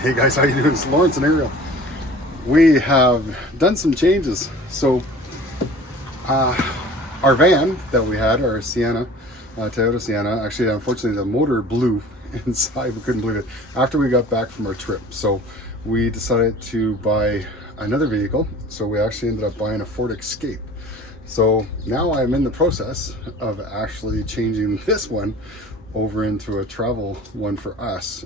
Hey guys, how you doing? It's Lawrence and Airiel. We have done some changes. So our van that we had, our Sienna, Toyota Sienna, actually unfortunately the motor blew inside. We couldn't believe it after we got back from our trip. So we decided to buy another vehicle. So we actually ended up buying a Ford Escape. So now I'm in the process of actually changing this one over into a travel one for us.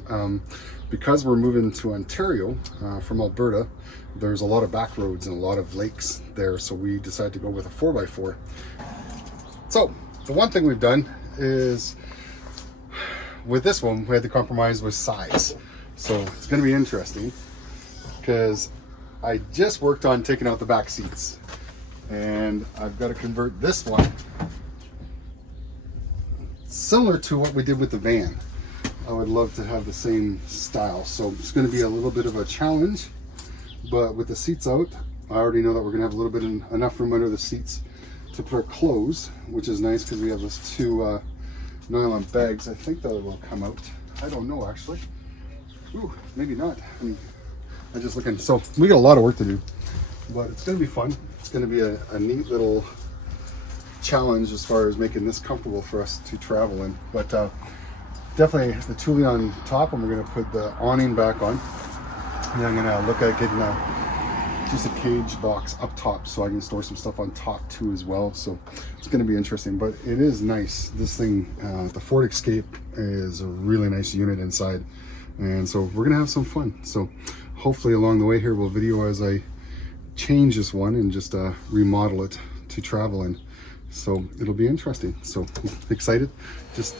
Because we're moving to Ontario from Alberta, there's a lot of back roads and a lot of lakes there, so we decided to go with a 4x4. So the one thing we've done is with this one, we had to compromise with size. So it's going to be interesting because I just worked on taking out the back seats, and I've got to convert this one similar to what we did with the van. I would love to have the same style, so it's going to be a little bit of a challenge, but with the seats out, I already know that we're going to have a little bit enough room under the seats to put our clothes, which is nice because we have those two nylon bags. I think that will come out. I don't know actually. Ooh, maybe not. I'm just looking. So we got a lot of work to do, but it's going to be fun. It's going to be a neat little challenge as far as making this comfortable for us to travel in. But definitely the tooling on top, and we're going to put the awning back on. And then I'm going to look at getting just a cage box up top so I can store some stuff on top too as well. So it's going to be interesting, but it is nice. This thing, the Ford Escape, is a really nice unit inside. And so we're going to have some fun. So hopefully along the way here, we'll video as I change this one and just remodel it to travel in. So it'll be interesting. So excited. Just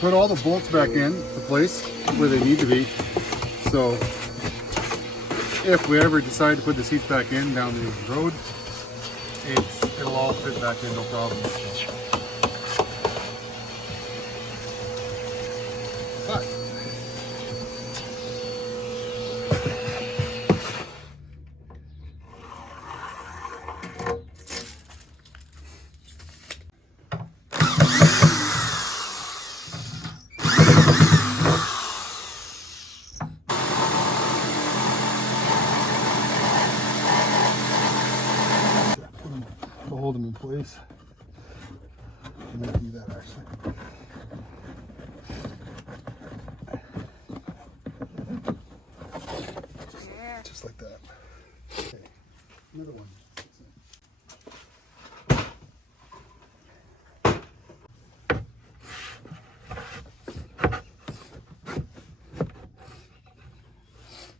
put all the bolts back in the place where they need to be. So if we ever decide to put the seats back in down the road, it'll all fit back in, no problem. But hold them in place. I might do that actually. Just like that. Okay, another one.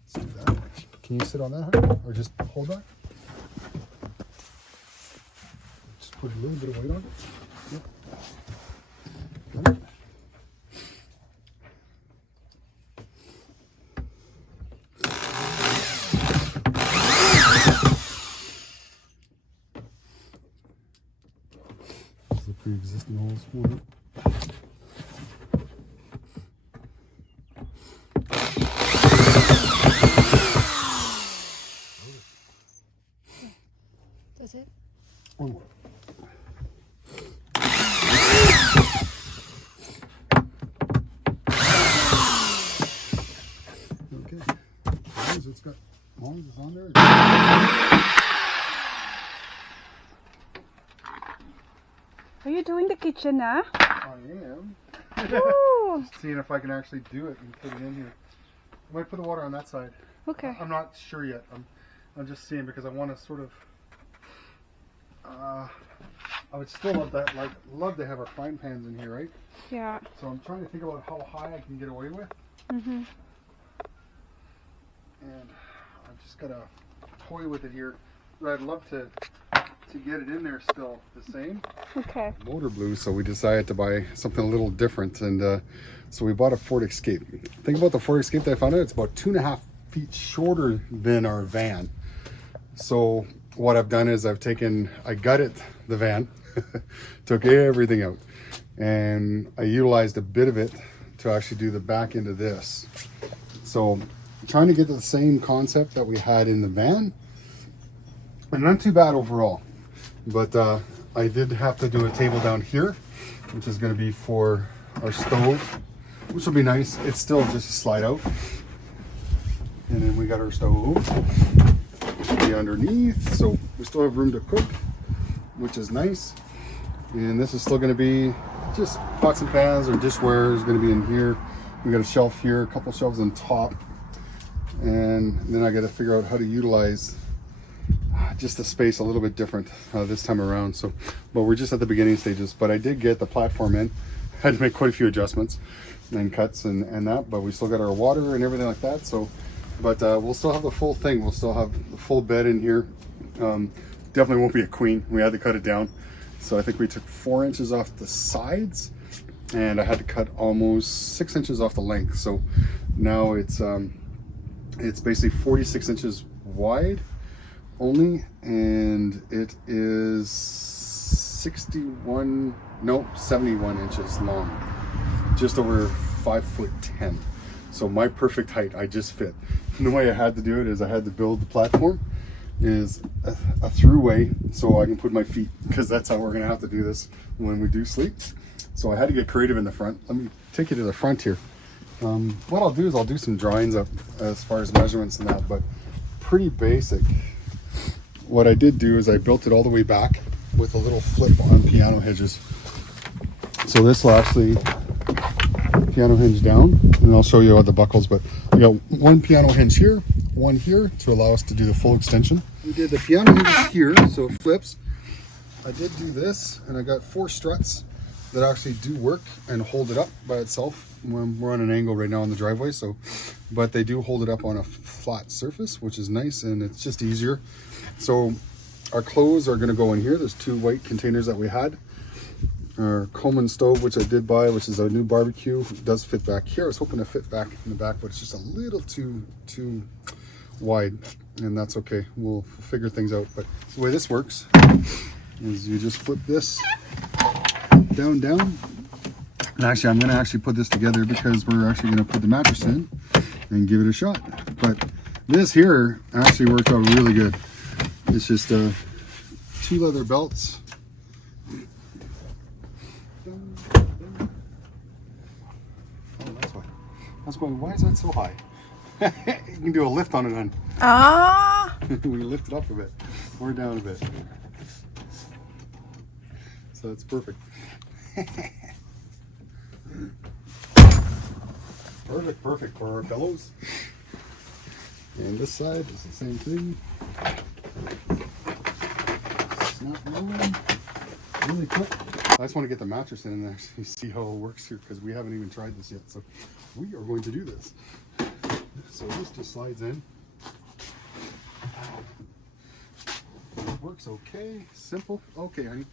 Let's do that. Can you sit on that, huh? Or just hold on? Put a little bit of weight on it. Yep. Got it. This is the pre-existing holes for it. That's it? One more. Okay, as long as it's on there. Are you doing the kitchen now? I am. Ooh. Seeing if I can actually do it and put it in here. I might put the water on that side. Okay. I'm not sure yet. I'm just seeing because I want to sort of. I would still love to have our frying pans in here, right? Yeah. So I'm trying to think about how high I can get away with. Mm-hmm. And I've just got to toy with it here. But I'd love to get it in there still the same. Okay. Motor blew, so we decided to buy something a little different, and so we bought a Ford Escape. Think about the Ford Escape that I found out. It's about 2.5 feet shorter than our van. So what I've done is I gutted the van, took everything out, and I utilized a bit of it to actually do the back end of this. So trying to get the same concept that we had in the van, and not too bad overall. But I did have to do a table down here, which is going to be for our stove, which will be nice. It's still just a slide out. And then we got our stove, which will be underneath. So we still have room to cook, which is nice. And this is still going to be just pots and pans or dishware is going to be in here. We got a shelf here, a couple shelves on top. And then I got to figure out how to utilize just the space a little bit different this time around. So, but we're just at the beginning stages. But I did get the platform in. Had to make quite a few adjustments and cuts and that. But we still got our water and everything like that. So, but we'll still have the full thing. We'll still have the full bed in here. Definitely won't be a queen. We had to cut it down. So I think we took 4 inches off the sides, and I had to cut almost 6 inches off the length. So now it's basically 46 inches wide only, and it is 71 inches long, just over 5'10". So my perfect height, I just fit. And the way I had to do it is I had to build the platform is a throughway so I can put my feet, because that's how we're gonna have to do this when we do sleep. So I had to get creative in the front. Let me take you to the front here. What I'll do is I'll do some drawings up as far as measurements and that, but pretty basic. What I did do is I built it all the way back with a little flip on piano hinges. So this will actually piano hinge down, and I'll show you the buckles, but we got one piano hinge here, one here to allow us to do the full extension. We did the piano hinges here, so it flips. I did do this, and I got 4 struts that actually do work and hold it up by itself. We're on an angle right now on the driveway, so, but they do hold it up on a flat surface, which is nice, and it's just easier. So our clothes are gonna go in here. There's 2 white containers that we had. Our Coleman stove, which I did buy, which is a new barbecue, does fit back here. I was hoping to fit back in the back, but it's just a little too wide, and that's okay. We'll figure things out. But the way this works is you just flip this down. And actually, I'm gonna actually put this together because we're actually gonna put the mattress in and give it a shot. But this here actually worked out really good. It's just 2 leather belts. That's going, why is that so high? You can do a lift on it, then. Ah! We lift it up a bit, or down a bit. So it's perfect. Perfect for our pillows. And this side is the same thing. Snap rolling. Really quick. I just want to get the mattress in and actually see how it works here, because we haven't even tried this yet. So we are going to do this. So this just slides in. It works okay. Simple. Okay, honey.